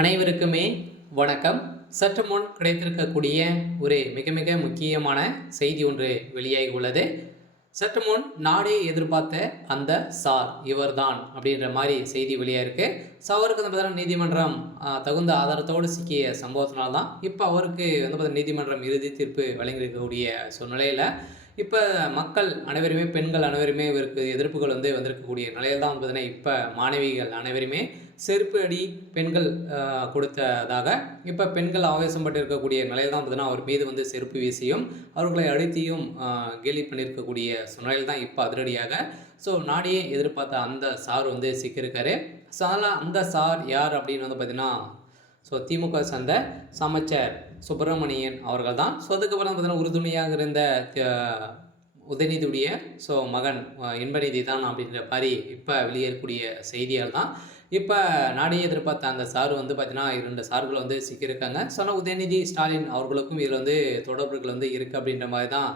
அனைவருக்குமே வணக்கம். சற்று முன் கிடைத்திருக்கக்கூடிய ஒரு மிக மிக முக்கியமான செய்தி ஒன்று வெளியாகி உள்ளது. சற்று முன் நாடே எதிர்பார்த்த அந்த சார் இவர்தான் அப்படின்ற மாதிரி செய்தி வெளியாயிருக்கு. ஸோ அவருக்கு வந்து பார்த்தீங்கன்னா நீதிமன்றம் தகுந்த ஆதாரத்தோடு சிக்கிய சம்பவத்தினால தான் இப்போ அவருக்கு வந்து பார்த்தீங்கன்னா நீதிமன்றம் இறுதி தீர்ப்பு வழங்கியிருக்கக்கூடிய சூழ்நிலையில் இப்போ மக்கள் அனைவருமே பெண்கள் அனைவருமே இவருக்கு எதிர்ப்புகள் வந்து வந்திருக்கக்கூடிய நிலையில் தான் வந்து பார்த்தீங்கன்னா இப்போ மாணவிகள் அனைவருமே செருப்பு அடி பெண்கள் கொடுத்ததாக இப்போ பெண்கள் ஆவேசப்பட்டு இருக்கக்கூடிய நிலையில் தான் பார்த்தீங்கன்னா அவர் மீது வந்து செருப்பு வீசியும் அவர்களை அழுத்தியும் கேலி பண்ணியிருக்கக்கூடிய சூழ்நிலையில் தான் இப்போ அதிரடியாக ஸோ நாடியே எதிர்பார்த்த அந்த சார் வந்து சிக்கியிருக்காரு. ஸோ அதனால் அந்த சார் யார் அப்படின்னு வந்து பார்த்திங்கன்னா ஸோ திமுக சார்ந்த அமைச்சர் சுப்பிரமணியன் அவர்கள் தான். ஸோ அதுக்கப்புறம் பார்த்தீங்கன்னா உறுதுணையாக இருந்த உதயநிதியுடைய ஸோ மகன் இன்பநிதி தான் அப்படின்ற மாதிரி இப்போ வெளியேறக்கூடிய செய்தியால் தான் இப்போ நாடே எதிர்பார்த்த அந்த சார் வந்து பார்த்தீங்கன்னா 2 சார்கள் வந்து சிக்கியிருக்காங்க. ஸோ உதயநிதி ஸ்டாலின் அவர்களுக்கும் இதில் வந்து தொடர்புகள் வந்து இருக்குது அப்படின்ற மாதிரி தான்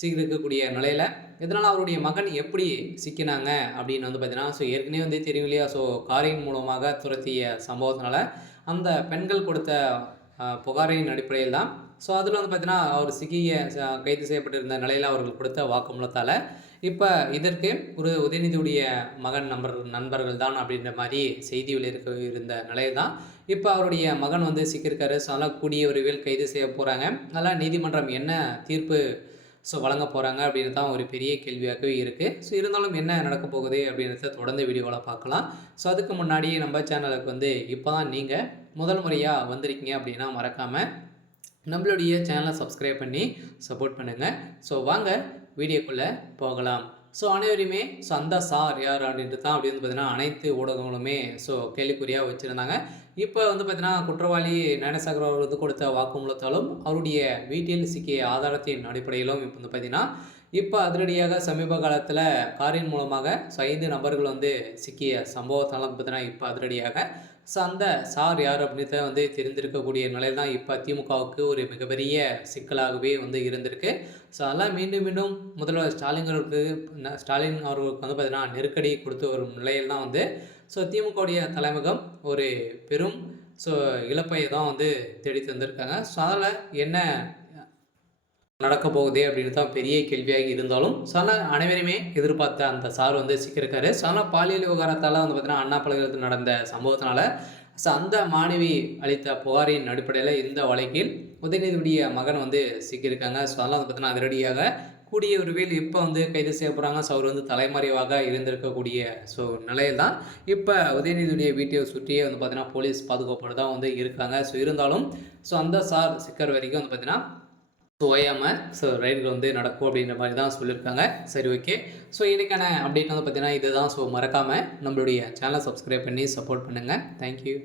சிக்கியிருக்கக்கூடிய நிலையில் இதனால் அவருடைய மகன் எப்படி சிக்கினாங்க அப்படின்னு வந்து பார்த்தீங்கன்னா ஸோ ஏற்கனவே வந்து தெரியும் இல்லையா. ஸோ காரின் மூலமாக துரத்திய சம்பவத்தினால அந்த பெண்கள் கொடுத்த புகாரின் அடிப்படையில் தான் ஸோ அதில் வந்து பார்த்தீங்கன்னா அவர் சிக்கிய கைது செய்யப்பட்டிருந்த நிலையில் அவர்கள் கொடுத்த வாக்குமூலத்தால் இப்போ இதற்கு ஒரு உதயநிதியுடைய மகன் நண்பர்கள் தான் அப்படின்ற மாதிரி செய்தியில் இருந்த நிலையில் தான் இப்போ அவருடைய மகன் வந்து சிக்கியிருக்காரு. ஸோ அதெல்லாம் கூடிய விரைவில் கைது செய்ய போகிறாங்க. அதெல்லாம் நீதிமன்றம் என்ன தீர்ப்பு ஸோ வழங்க போகிறாங்க அப்படின்னு தான் ஒரு பெரிய கேள்வியாகவே இருக்குது. ஸோ இருந்தாலும் என்ன நடக்க போகுது அப்படின்றத தொடர்ந்து வீடியோவில் பார்க்கலாம். ஸோ அதுக்கு முன்னாடியே நம்ம சேனலுக்கு வந்து இப்போ தான் நீங்கள் முதல் முறையாக வந்திருக்கீங்க அப்படின்னா மறக்காமல் நம்மளுடைய சேனலை சப்ஸ்கிரைப் பண்ணி சப்போர்ட் பண்ணுங்கள். ஸோ வாங்க வீடியோக்குள்ளே போகலாம். ஸோ அனைவருமே ஸோ அந்த சார் யார் அப்படின்ட்டு தான் அப்படி வந்து பார்த்திங்கன்னா அனைத்து ஊடகங்களுமே ஸோ கேள்விக்குறியாக வச்சுருந்தாங்க. இப்போ வந்து பார்த்திங்கன்னா குற்றவாளி ஞானசாகர் அவர் வந்து கொடுத்த வாக்குமூலத்தாலும் அவருடைய வீட்டில் சிக்கிய ஆதாரத்தின் அடிப்படையிலும் இப்போ வந்து பார்த்திங்கன்னா இப்போ அதிரடியாக சமீப காலத்தில் காரின் மூலமாக 5 நபர்கள் வந்து சிக்கிய சம்பவத்தால் பார்த்தீங்கன்னா இப்போ அதிரடியாக ஸோ அந்த சார் யார் அப்படின்றத வந்து தெரிந்திருக்கக்கூடிய நிலையில் தான் இப்போ திமுகவுக்கு ஒரு மிகப்பெரிய சிக்கலாகவே வந்து இருந்திருக்கு. ஸோ அதெல்லாம் மீண்டும் மீண்டும் முதல்வர் ஸ்டாலின் அவர்களுக்கு வந்து பார்த்திங்கன்னா நெருக்கடி கொடுத்து வரும் நிலையில் தான் வந்து ஸோ திமுகவுடைய தலைமையகம் ஒரு பெரும் ஸோ இழப்பை தான் வந்து தேடி தந்திருக்காங்க. ஸோ அதில் என்ன நடக்க போகுதே அப்படின்னு தான் பெரிய கேள்வியாக இருந்தாலும் ஸோ ஆனால் அனைவருமே எதிர்பார்த்த அந்த சார் வந்து சிக்கியிருக்காரு. ஸோ ஆனால் பாலியல் விவகாரத்தால் வந்து பார்த்திங்கன்னா அண்ணா பல்கலைக்கழகத்தில் நடந்த சம்பவத்தினால ஸோ அந்த மாணவி அளித்த புகாரின் அடிப்படையில் இந்த வழக்கில் உதயநிதியுடைய மகன் வந்து சிக்கியிருக்காங்க. ஸோ அதெல்லாம் வந்து பார்த்திங்கன்னா அதிரடியாக கூடிய விரைவில் இப்போ வந்து கைது செய்ய போகிறாங்க. ஸோ அவர் வந்து தலைமறைவாக இருந்திருக்கக்கூடிய ஸோ நிலையில் தான் இப்போ உதயநிதியுடைய வீட்டை சுற்றியே வந்து பார்த்திங்கன்னா போலீஸ் பாதுகாப்போடு தான் வந்து இருக்காங்க. ஸோ இருந்தாலும் ஸோ அந்த சார் சிக்கர் வரைக்கும் வந்து பார்த்திங்கன்னா ஓயாமல் ஸோ ரைடுகள் வந்து நடக்கும் அப்படின்ற மாதிரி தான் சொல்லியிருக்காங்க. சரி, ஓகே. ஸோ இன்றைக்கான அப்டேட் வந்து பார்த்திங்கன்னா இதுதான். ஸோ மறக்காமல் நம்மளுடைய சேனலை சப்ஸ்கிரைப் பண்ணி சப்போர்ட் பண்ணுங்கள். தேங்க்யூ.